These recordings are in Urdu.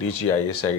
DGISI,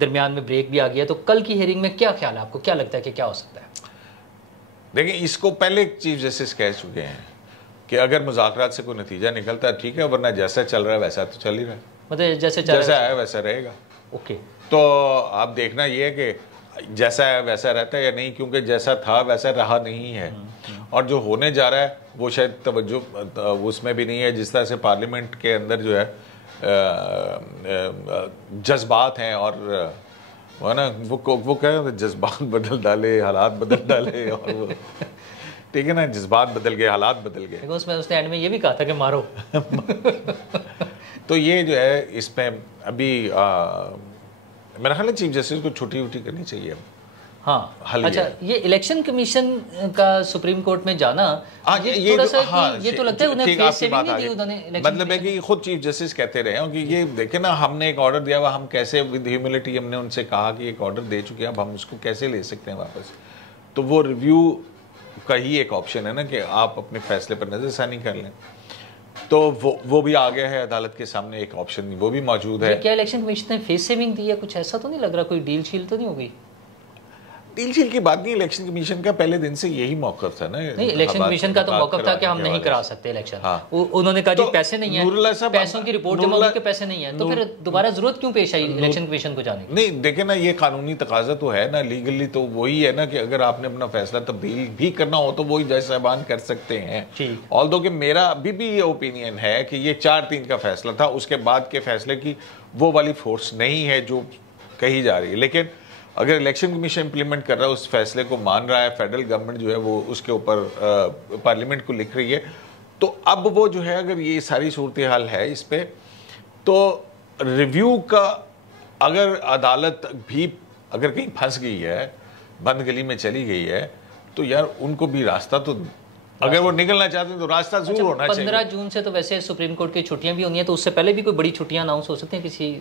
درمیان میں بریک بھی آ گیا, تو کل کی ہیئرنگ میں کیا خیال ہے آپ کو, کیا لگتا ہے کہ کیا ہو سکتا ہے؟ دیکھیں اس کو پہلے چیف جسٹس کہہ چکے ہیں کہ اگر مذاکرات سے کوئی نتیجہ نکلتا ہے ٹھیک ہے, ورنہ جیسا چل رہا ہے ویسا تو چل ہی رہا ہے, مطلب جیسا ہے ویسا رہے گا. اوکے, تو آپ دیکھنا یہ ہے کہ جیسا ہے ویسا رہتا ہے یا نہیں, کیونکہ جیسا تھا ویسا رہا نہیں ہے, اور جو ہونے جا رہا ہے وہ شاید توجہ اس میں بھی نہیں ہے. جس طرح سے پارلیمنٹ کے اندر جو ہے جذبات ہیں, اور وہ نا وہ کہہ رہے جذبات بدل ڈالے حالات بدل ڈالے, اور وہ ٹھیک ہے نا, جذبات بدل گئے حالات بدل گئے. اس میں اس نے اینڈ میں یہ بھی کہا تھا کہ مارو. تو یہ جو ہے اس میں ابھی میرا خیال ہے چیف جسٹس کو چھٹی وٹی کرنی چاہیے. ہاں اچھا, یہ الیکشن کمیشن کا سپریم کورٹ میں جانا یہ تو لگتا ہے انہیں فیس سیونگ نہیں دی انہوں نے, مطلب ہے کہ خود چیف جسٹس کہتے رہے ہیں کہ یہ دیکھیں نا ہم نے ایک آرڈر دیا ہوا, ہم کیسے ود ہیوملٹی ہم نے ان سے کہا کہ ایک آرڈر دے چکے ہیں, اب ہم اس کو کیسے لے سکتے ہیں واپس. تو وہ ریویو کا ہی ایک آپشن ہے نا کہ آپ اپنے فیصلے پر نظر ثانی کر لیں. تو وہ بھی آ گیا ہے عدالت کے سامنے, ایک آپشن وہ بھی موجود ہے. کیا الیکشن کمیشن نے فیس سیونگ دی ہے, کچھ ایسا تو نہیں لگ رہا, کوئی ڈیل شیل تو نہیں ہو گئی؟ ڈیل شیل کی بات نہیں, الیکشن کمیشن کا پہلے دن سے یہی موقف تھا نا. نہیں, الیکشن کمیشن کا تو موقف تھا کہ ہم نہیں کرا سکتے الیکشن. انہوں نے کہا جی پیسے نہیں ہیں, پیسوں کی رپورٹ جمع ہوئی کہ پیسے نہیں ہیں, تو پھر دوبارہ ضرورت کیوں پیش آئی الیکشن کمیشن کو جانے کی؟ نہیں دیکھیں نا, یہ قانونی تقاضا تو ہے نا, لیگلی تو وہی ہے نا کہ اگر آپ نے اپنا فیصلہ تبدیل بھی کرنا ہو تو وہی جج صاحبان کر سکتے ہیں. آلدو کہ میرا ابھی بھی یہ اوپینین ہے کہ یہ 4-3 کا فیصلہ تھا, اس کے بعد کے فیصلے کی وہ والی فورس نہیں ہے جو کہی جا رہی ہے. لیکن اگر الیکشن کمیشن امپلیمنٹ کر رہا ہے, اس فیصلے کو مان رہا ہے, فیڈرل گورنمنٹ جو ہے وہ اس کے اوپر پارلیمنٹ کو لکھ رہی ہے, تو اب وہ جو ہے اگر یہ ساری صورتحال ہے اس پہ, تو ریویو کا اگر عدالت بھی اگر کہیں پھنس گئی ہے, بند گلی میں چلی گئی ہے, تو یار ان کو بھی راستہ تو اگر وہ نکلنا چاہتے ہیں تو راستہ ضرور ہونا چاہیے. 15 جون سے تو ویسے سپریم کورٹ کی چھٹیاں بھی ہونی ہیں, تو اس سے پہلے بھی کوئی بڑی چھٹیاں اناؤنس ہو سکتی ہیں کسی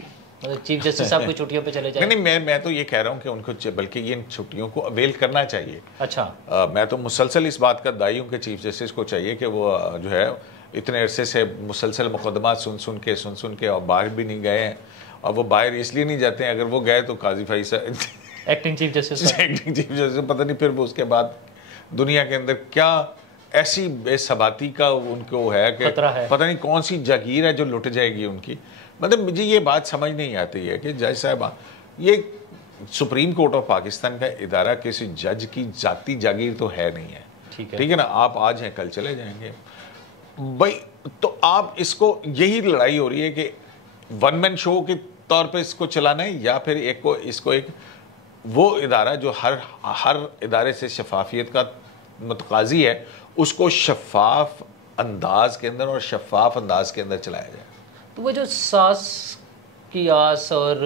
چیف جسٹس صاحب کوئی چھٹیوں پہ چلے جائیں؟ نہیں, میں تو یہ کہہ رہا ہوں کہ ان کو بلکہ یہ چھٹیوں کو اویل کرنا چاہیے. اچھا, میں تو مسلسل اس بات کا دائی ہوں کہ چیف جسٹس کو چاہیے کہ وہ جو ہے اتنے عرصے سے مسلسل مقدمات سن کے اور باہر بھی نہیں گئے ہیں, اور وہ باہر اس لیے نہیں جاتے ہیں, اگر وہ گئے تو قاضی فائز ایکٹنگ چیف جسٹس پتہ نہیں پھر وہ اس کے بعد دنیا کے اندر کیا ایسی بے ثباتی کا ان کو ہے کہ پتہ نہیں کون سی جاگیر ہے جو لٹ جائے گی ان کی. مطلب مجھے یہ بات سمجھ نہیں آتی ہے کہ جج صاحب, یہ سپریم کورٹ آف پاکستان کا ادارہ کسی جج کی ذاتی جاگیر تو ہے نہیں ہے, ٹھیک ہے نا, آپ آج ہیں کل چلے جائیں گے بھائی. تو آپ اس کو یہی لڑائی ہو رہی ہے کہ ون مین شو کے طور پہ اس کو چلانا ہے, یا پھر اس کو ایک وہ ادارہ جو ہر ادارے سے شفافیت کا متقاضی ہے, اس کو شفاف انداز کے اندر اور شفاف انداز کے اندر چلایا جائے. تو وہ جو ساس کی آس اور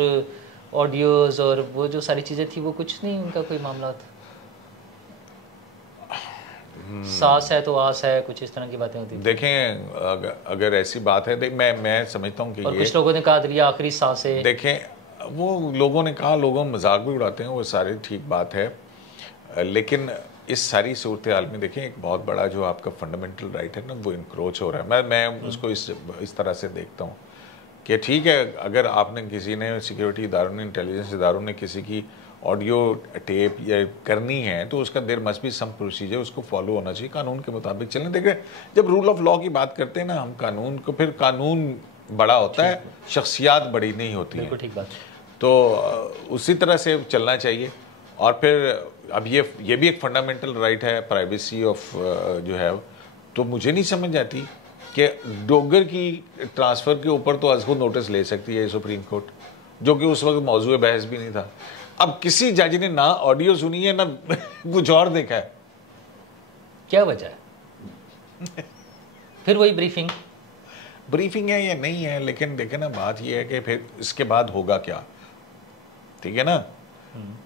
آڈیوز اور وہ جو ساری چیزیں تھی, وہ کچھ نہیں ان کا کوئی معاملات, ساس ہے تو آس ہے, کچھ اس طرح کی باتیں ہوتی ہیں. دیکھیں اگر ایسی بات ہے, میں سمجھتا ہوں کہ اور کچھ لوگوں نے کہا دلیا آخری سانس ہے. دیکھیں وہ لوگوں نے کہا, لوگوں مذاق بھی اڑاتے ہیں, وہ سارے ٹھیک بات ہے, لیکن اس ساری صورتحال میں دیکھیں ایک بہت بڑا جو آپ کا فنڈامنٹل رائٹ ہے نا, وہ انکروچ ہو رہا ہے. میں اس کو اس طرح سے دیکھتا ہوں کہ ٹھیک ہے, اگر آپ نے کسی نے سیکیورٹی اداروں نے, انٹیلیجنس اداروں نے کسی کی آڈیو ٹیپ یا کرنی ہے, تو اس کا there must be some procedure, اس کو فالو ہونا چاہیے, قانون کے مطابق چلیں. دیکھیں جب رول آف لا کی بات کرتے ہیں نا ہم قانون کو, پھر قانون بڑا ہوتا ہے, شخصیات بڑی نہیں ہوتی ہیں. ٹھیک بات. تو اسی طرح سے چلنا چاہیے. اور پھر اب یہ بھی ایک فنڈامنٹل رائٹ ہے, پرائیویسی آف جو ہے, تو مجھے نہیں سمجھ آتی کہ ڈوگر کی ٹرانسفر کے اوپر تو از خود نوٹس لے سکتی ہے سپریم کورٹ, جو کہ اس وقت موضوع بحث بھی نہیں تھا. اب کسی جج نے نہ آڈیو سنی ہے نہ کچھ اور دیکھا ہے, کیا وجہ ہے؟ پھر وہی بریفنگ ہے یا نہیں ہے, لیکن دیکھیں نا بات یہ ہے کہ پھر اس کے بعد ہوگا کیا, ٹھیک ہے نا.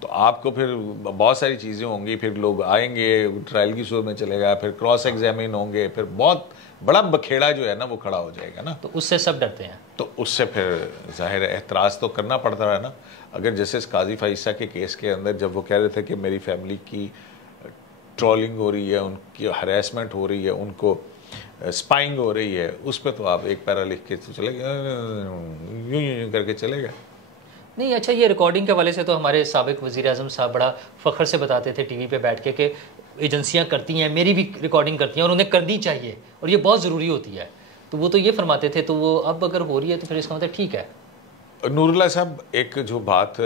تو آپ کو پھر بہت ساری چیزیں ہوں گی, پھر لوگ آئیں گے, ٹرائل کی صورت میں چلے گا, پھر کراس ایگزامن ہوں گے, پھر بہت بڑا بکھیڑا جو ہے نا وہ کھڑا ہو جائے گا نا. تو اس سے سب ڈرتے ہیں, تو اس سے پھر ظاہر اعتراض تو کرنا پڑتا رہا نا. اگر جیسے قاضی فائزہ کے کیس کے اندر جب وہ کہہ رہے تھے کہ میری فیملی کی ٹرولنگ ہو رہی ہے, ان کی ہریسمنٹ ہو رہی ہے, ان کو اسپائنگ ہو رہی ہے, اس پہ تو آپ ایک پیرا لکھ کے چلے گئے, یوں کر کے چلے گئے. نہیں اچھا، یہ ریکارڈنگ کے حوالے سے تو ہمارے سابق وزیر اعظم صاحب بڑا فخر سے بتاتے تھے ٹی وی پہ بیٹھ کے کہ ایجنسیاں کرتی ہیں، میری بھی ریکارڈنگ کرتی ہیں اور انہیں کرنی چاہیے اور یہ بہت ضروری ہوتی ہے، تو وہ تو یہ فرماتے تھے. تو وہ اب اگر ہو رہی ہے تو پھر اس کا مطلب ٹھیک ہے. نور اللہ صاحب ایک جو بات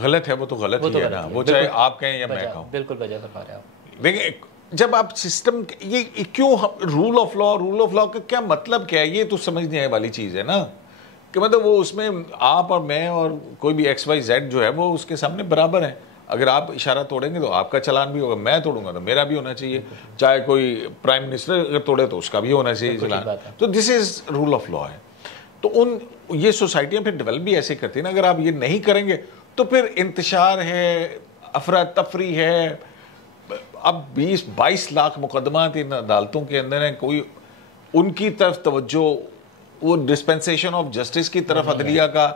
غلط ہے وہ تو غلط ہی ہے نا، وہ چاہے آپ کہیں یا میں کہوں. بالکل بجا فرما رہے ہیں آپ. دیکھیں جب آپ سسٹم یہ کیوں رول آف لا کا کیا مطلب کیا ہے، یہ تو سمجھنے والی چیز ہے نا، کہ مطلب وہ اس میں آپ اور میں اور کوئی بھی ایکس وائی زیڈ جو ہے وہ اس کے سامنے برابر ہیں. اگر آپ اشارہ توڑیں گے تو آپ کا چلان بھی ہوگا، میں توڑوں گا تو میرا بھی ہونا چاہیے، چاہے کوئی پرائم منسٹر اگر توڑے تو اس کا بھی ہونا چاہیے چلان. تو دس از رول آف لا ہے. تو یہ سوسائٹیاں پھر ڈیولپ بھی ایسے کرتی ہیں نا. اگر آپ یہ نہیں کریں گے تو پھر انتشار ہے، افراتفری ہے. اب 20-22 لاکھ مقدمات ان عدالتوں کے اندر ہیں، کوئی ان کی طرف توجہ، وہ ڈسپنسیشن آف جسٹس کی طرف عدلیہ کا،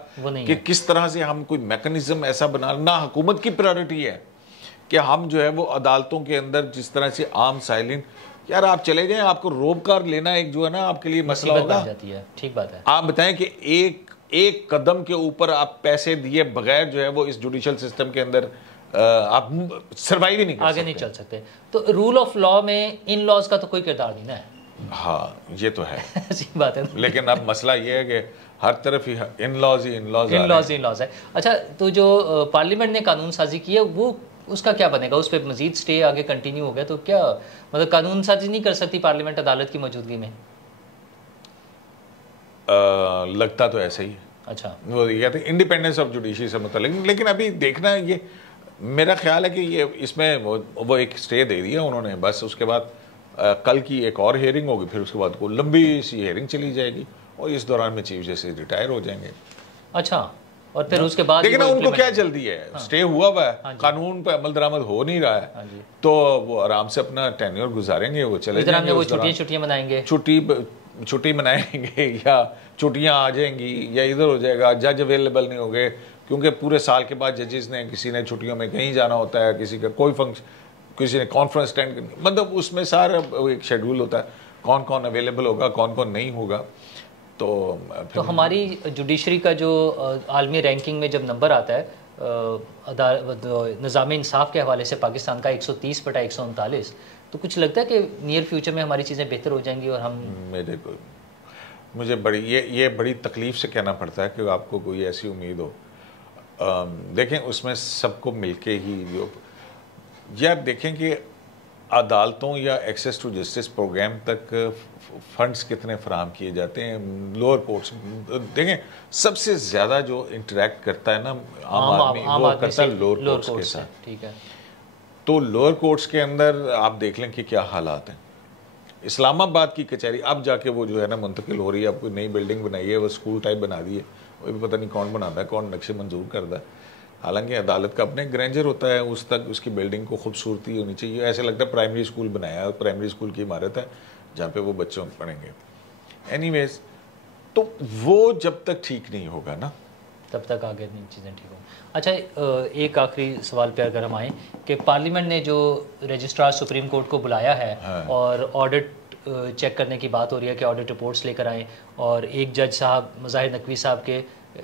کہ کس طرح سے ہم کوئی میکنزم ایسا بنا. نہ حکومت کی پرائرٹی ہے کہ ہم جو ہے وہ عدالتوں کے اندر جس طرح سے عام سائلین، یار آپ چلے جائیں، آپ کو روک کر لینا ایک جو ہے نا آپ کے لیے مسئلہ ہوگا. ٹھیک بات ہے. آپ بتائیں کہ ایک قدم کے اوپر آپ پیسے دیے بغیر جو ہے وہ اس جوڈیشل سسٹم کے اندر آپ سروائیو ہی نہیں کر سکتے، آگے نہیں چل سکتے. تو رول آف لا میں ان لاز کا تو کوئی کردار نہیں ہے. ہاں یہ تو ہے ایسی بات ہے. لیکن اب مسئلہ یہ ہے کہ ہر طرف ہی ان لاز ہے. اچھا، تو جو پارلیمنٹ نے قانون سازی کی ہے وہ اس کا کیا بنے گا؟ اس پہ مزید سٹے آگے کنٹینیو ہو گیا تو کیا مطلب قانون سازی نہیں کر سکتی پارلیمنٹ عدالت کی موجودگی میں؟ لگتا تو ایسا ہی ہے. اچھا، وہ یہ کہتے ہیں انڈیپینڈنس آف جوڈیشری سے متعلق. لیکن ابھی دیکھنا ہے، یہ میرا خیال ہے کہ یہ اس میں وہ ایک سٹے دے دیا انہوں نے، بس اس کے بعد کل کی ایک اور ہیئرنگ ہوگی، پھر اس کے بعد کوئی لمبی سی ہیئرنگ چلی جائے گی اور اس دوران میں چیف جسٹس ریٹائر ہو جائیں گے. اچھا، اور پھر اس کے بعد لیکن ان کو کیا جلدی ہے؟ سٹے ہوا ہوا ہے، قانون پہ عمل درآمد ہو نہیں رہا ہے، تو وہ آرام سے اپنا ٹینیور گزاریں گے، وہ چلے جائیں گے. وہ چھٹیاں منائیں گے، چھٹی منائیں گے یا چھٹیاں آ جائیں گی یا ادھر ہو جائے گا. جج اویلیبل نہیں ہو گئے کیونکہ پورے سال کے بعد ججز نے کسی نے چھٹیوں میں کہیں جانا ہوتا ہے، کسی کا کوئی فنکشن، کسی نے کانفرنس اٹینڈ کرنی، مطلب اس میں سارا ایک شیڈول ہوتا ہے کون کون اویلیبل ہوگا، کون کون نہیں ہوگا. تو ہماری جوڈیشری کا جو عالمی رینکنگ میں جب نمبر آتا ہے نظام انصاف کے حوالے سے پاکستان کا 130/139، تو کچھ لگتا ہے کہ نیئر فیوچر میں ہماری چیزیں بہتر ہو جائیں گی اور ہم مجھے یہ بڑی تکلیف سے کہنا پڑتا ہے کہ آپ کو کوئی ایسی امید ہو. دیکھیں اس میں سب کو مل کے ہی یا دیکھیں کہ عدالتوں یا ایکسیس ٹو جسٹس پروگرام تک فنڈز کتنے فراہم کیے جاتے ہیں. لوور کورٹس دیکھیں سب سے زیادہ جو انٹریکٹ کرتا ہے نا عام آدمی، وہ کرتا ہے لوور کورٹس کے ساتھ. ٹھیک ہے، تو لوور کورٹس کے اندر آپ دیکھ لیں کہ کیا حالات ہیں. اسلام آباد کی کچہری اب جا کے وہ جو ہے نا منتقل ہو رہی ہے، اب کوئی نئی بلڈنگ بنائی ہے، وہ اسکول ٹائپ بنا دی ہے، وہ بھی پتہ نہیں کون بناتا ہے، کون نقشے منظور کرتا ہے. حالانکہ عدالت کا اپنے گرینجر ہوتا ہے، اس تک اس کی بلڈنگ کو خوبصورتی ہونی چاہیے. ایسے لگتا ہے پرائمری اسکول بنایا ہے، پرائمری اسکول کی عمارت ہے جہاں پہ وہ بچوں پڑھیں گے. اینی ویز تو وہ جب تک ٹھیک نہیں ہوگا نا تب تک آگے نہیں چیزیں ٹھیک ہوں. اچھا، ایک آخری سوال پہ اگر ہم آئیں کہ پارلیمنٹ نے جو رجسٹرار سپریم کورٹ کو بلایا ہے اور آڈٹ چیک کرنے کی بات ہو رہی ہے کہ آڈٹ رپورٹس لے کر آئیں، اور ایک جج صاحب مظاہر نقوی صاحب کے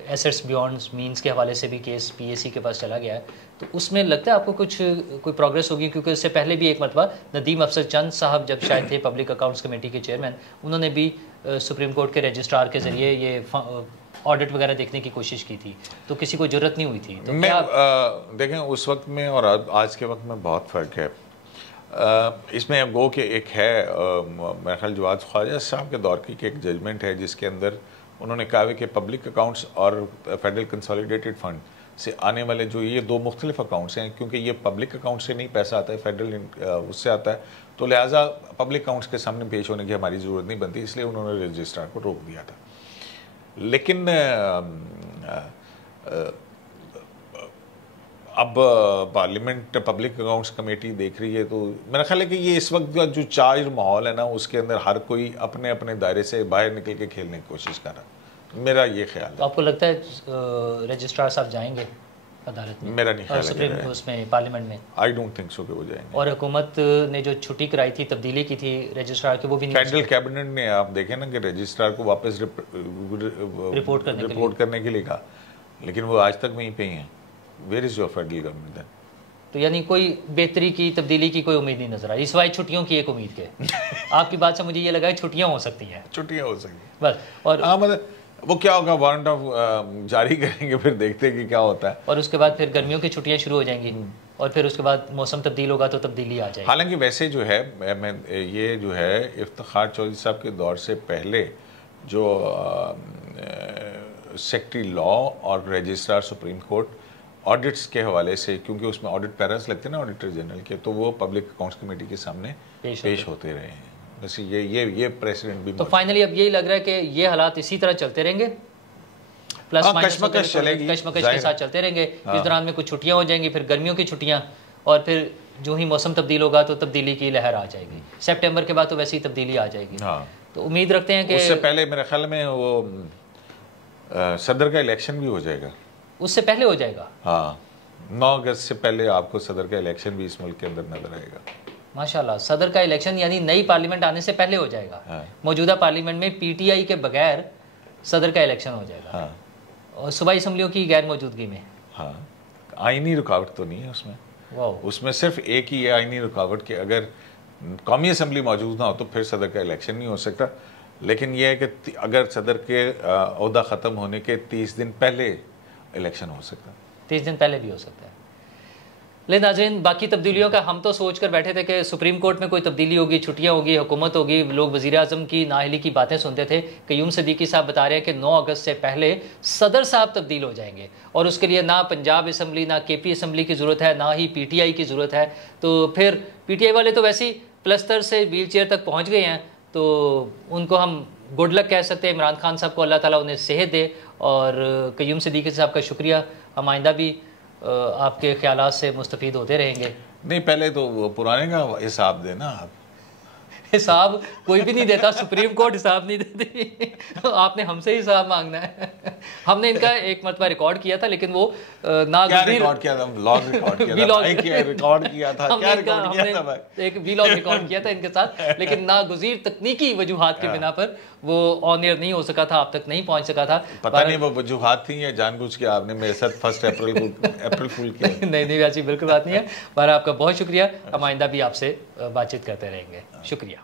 ایسٹس بیونڈ مینس کے حوالے سے بھی کیس پی اے سی کے پاس چلا گیا ہے، تو اس میں لگتا ہے آپ کو کوئی پروگریس ہوگی؟ کیونکہ اس سے پہلے بھی ایک مرتبہ ندیم افسر چند صاحب جب شاید تھے پبلک اکاؤنٹس کمیٹی کے چیئرمین، انہوں نے بھی سپریم کورٹ کے رجسٹرار کے ذریعے یہ آڈٹ وغیرہ دیکھنے کی کوشش کی تھی، تو کسی کو جرت نہیں ہوئی تھی. تو دیکھیں اس وقت میں اور آج کے وقت میں بہت فرق ہے. اس میں گو کہ ایک ہے میرا خیال جواد خواجہ صاحب کے دور کی ایک ججمنٹ ہے جس کے اندر انہوں نے کہا کہ پبلک اکاؤنٹس اور فیڈرل کنسالیڈیٹڈ فنڈ سے آنے والے جو یہ دو مختلف اکاؤنٹس ہیں، کیونکہ یہ پبلک اکاؤنٹ سے نہیں پیسہ آتا ہے، فیڈرل اس سے آتا ہے، تو لہٰذا پبلک اکاؤنٹس کے سامنے پیش ہونے کی ہماری ضرورت نہیں بنتی، اس لیے انہوں نے رجسٹرار کو روک دیا تھا. لیکن اب پارلیمنٹ پبلک اکاؤنٹس کمیٹی دیکھ رہی ہے، تو میرا خیال ہے کہ یہ اس وقت جو چارج ماحول ہے نا اس کے اندر ہر کوئی اپنے اپنے دائرے سے باہر نکل کے کھیلنے کی کوشش کر رہا ہے، میرا یہ خیال ہے. تو آپ کو لگتا ہے رجسٹرار صاحب جائیں گے؟ عدالت میں، میرا نہیں خیال ہے سپریم اس میں پارلیمنٹ میں. آئی ڈونٹ تھنک سو کہ وہ جائیں گے. اور حکومت نے جو چھٹی کرائی تھی، تبدیلی کی تھی رجسٹرار کی، وہ بھی نہیں فیڈرل کیبنٹ نے آپ دیکھیں نا کہ رجسٹرار کو واپس رپورٹ کرنے کے لیے کہا، لیکن وہ آج تک وہیں پہ ہی ہیں. Where is your federal government then? تو یعنی کوئی بہتری کی، تبدیلی کی کوئی امید نہیں نظر آئی سوائے چھٹیوں کی ایک امید کے. آپ کی بات سے مجھے یہ لگا ہے چھٹیاں ہو سکتی ہیں. چھٹیاں ہو سکتی ہیں بس. اور مطلب وہ کیا ہوگا، وارنٹ آف جاری کریں گے، پھر دیکھتے ہیں کہ کیا ہوتا ہے. اور اس کے بعد پھر گرمیوں کی چھٹیاں شروع ہو جائیں گی، اور پھر اس کے بعد موسم تبدیل ہوگا تو تبدیلی آ جائے گی. حالانکہ ویسے جو ہے یہ جو ہے افتخار چودھری صاحب کے دور سے پہلے جو سیکٹری لا اور رجسٹرار سپریم کورٹ آڈٹس کے حوالے سے، کیونکہ اس میں آڈٹ پیرس لگتے ہیں نا آڈیٹر جنرل کے، تو وہ پبلک اکاؤنٹس کمیٹی کے سامنے پیش ہوتے رہے ہیں. بس یہ پریسیڈنٹ بھی تو فائنلی اب یہی لگ رہا ہے کہ یہ حالات اسی طرح چلتے رہیں گے، پلس کشمکش چلے گی، کشمکش کے ساتھ چلتے رہیں گے. اس دوران میں کچھ چھٹیاں ہو جائیں گی، پھر گرمیوں کی چھٹیاں، اور پھر جو ہی موسم تبدیل ہوگا تو تبدیلی کی لہر آ جائے گی. سپٹمبر کے بعد تو ویسے ہی تبدیلی آ جائے گی. تو امید رکھتے ہیں کہ اس سے پہلے میرے خیال میں وہ صدر کا الیکشن بھی ہو جائے گا. اس سے پہلے ہو جائے گا؟ ہاں، 9 اگست سے پہلے آپ کو صدر کا الیکشن بھی اس ملک کے اندر نظر آئے گا. ماشاءاللہ. صدر کا الیکشن یعنی نئی پارلیمنٹ آنے سے پہلے ہو جائے گا. موجودہ پارلیمنٹ میں پی ٹی آئی کے بغیر صدر کا الیکشن ہو جائے گا، اور صوبائی اسمبلیوں کی غیر موجودگی میں. ہاں، آئینی رکاوٹ تو نہیں ہے اس میں. اس میں صرف ایک ہی ہے آئینی رکاوٹ کہ اگر قومی اسمبلی موجود نہ ہو تو پھر صدر کا الیکشن نہیں ہو سکتا. لیکن یہ ہے کہ اگر صدر کے عہدہ ختم ہونے کے 30 دن پہلے الیکشن ہو سکتا ہے. 30 دن پہلے بھی ہو سکتا ہے. لیکن ناظرین، باقی تبدیلیوں کا ہم تو سوچ کر بیٹھے تھے کہ سپریم کورٹ میں کوئی تبدیلی ہوگی، چھٹیاں ہوگی، حکومت ہوگی. لوگ وزیر اعظم کی نااہلی کی باتیں سنتے تھے. قیوم صدیقی صاحب بتا رہے ہیں کہ 9 اگست سے پہلے صدر صاحب تبدیل ہو جائیں گے، اور اس کے لیے نہ پنجاب اسمبلی نہ کے پی اسمبلی کی ضرورت ہے، نہ ہی پی ٹی آئی کی ضرورت ہے. تو پھر پی ٹی آئی والے تو ویسے ہی پلستر سے ویل چیئر تک پہنچ گئے ہیں، تو ان کو ہم گڈ لک کہہ سکتے ہیں. عمران خان صاحب کو اللہ تعالیٰ انہیں صحت دے، اور قیوم صدیقی صاحب کا شکریہ. ہم آئندہ بھی آپ کے خیالات سے مستفید ہوتے رہیں گے. نہیں، پہلے تو وہ پرانے کا حساب دینا. آپ حساب کوئی بھی نہیں دیتا، سپریم کورٹ حساب نہیں دیتی. آپ نے ہم سے حساب مانگنا ہے. ہم نے ان کا ایک مرتبہ ریکارڈ کیا تھا، لیکن وہ ناگزیر ریکارڈ کیا تھا، لاگ ریکارڈ کیا تھا، ایک وی لاگ ریکارڈ کیا تھا ان کے ساتھ، لیکن ناگزیر تکنیکی وجوہات کی بنا پر وہ آن ایئر نہیں ہو سکا تھا، آپ تک نہیں پہنچ سکا تھا. پتہ نہیں وہ وجوہات تھیں یا جان بوجھ کے آپ نے میرے ساتھ 1 اپریل فول کیا. نہیں، ایسی بالکل بات نہیں ہے. پر آپ کا بہت شکریہ. ہم آئندہ بھی آپ سے بات چیت کرتے رہیں گے. شکریہ.